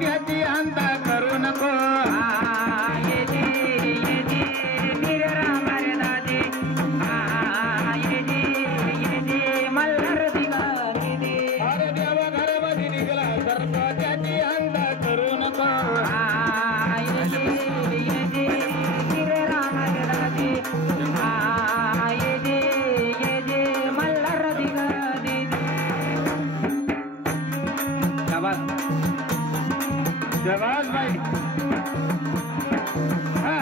त्याची अंता करू नको अरे देवा घरामध्ये निघाला सर्प त्याची अंता करू नको जवाज भाई हा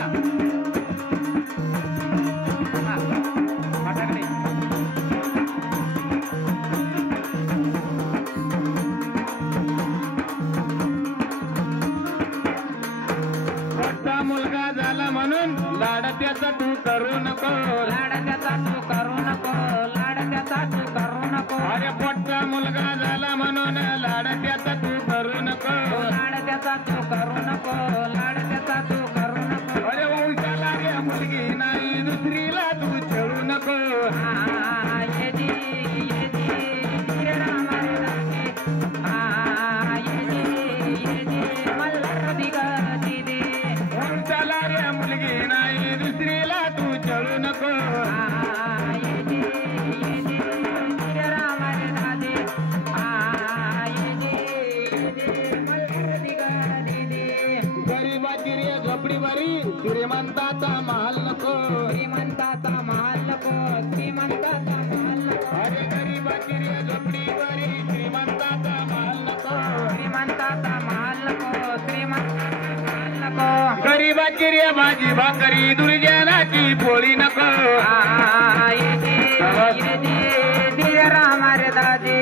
फटाकडे मोठा मुलगा झाला म्हणून लाड त्याचा तू करू नको लाड त्याचा तू करू नको लाड त्याचा तू करू नको अरे मोठा मुलगा झाला म्हणून लाड त्याचा तू करू नको लाड त्याचा तू करू नको लाड त्याचा तू करू नको अरे वंशाला रे मुलगी नाही दुसरीला तू छळू नको वंशाला रे मुलगी नाही दुसरीला तू छळू नको गरीबाची रे झोपडी बरी श्रीमंताचा महाल नको श्रीमंताचा महाल नको श्रीमंताचा महाल नको अरे गरीबाची रे झोपडी बरी श्रीमंताचा महाल नको श्रीमंताचा महाल नको श्रीमंताचा महाल नको गरीबाची रे भाजी भाकरी दुर्जनाची पोळी नको राम रे दादी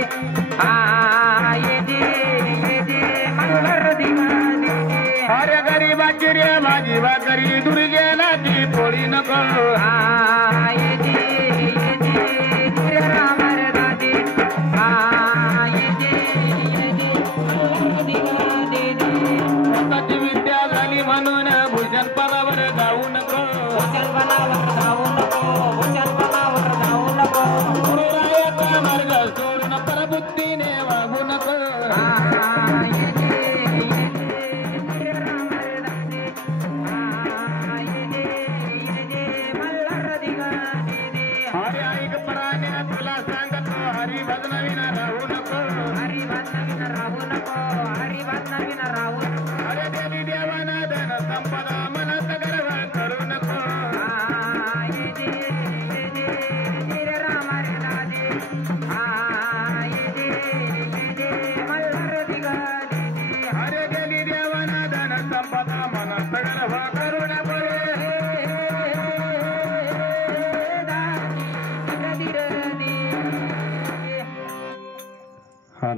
अरे गरीबाची रे भाजी भाकरी दुर्जनाची पोळी नको राम रे दादी स्वतःची विद्या झाली म्हणून भूषण पदावर जाऊ नको भूषणपणावर जाऊ नको भूषणपणावर जाऊ नको गुरुरायाचा मार्ग सोडून परबुद्धीने वागू नको अरे ऐक प्राण्या तुला सांगतो हरी भजनविना राहू नको हरिभात नवीन राहू नको हरिभात नवीन राहू नको अरे देवी देवाना धन संपदा मनात गर्व करू नको राम रे दादी अरे देवी देवाना धन संपदा मनात गर्व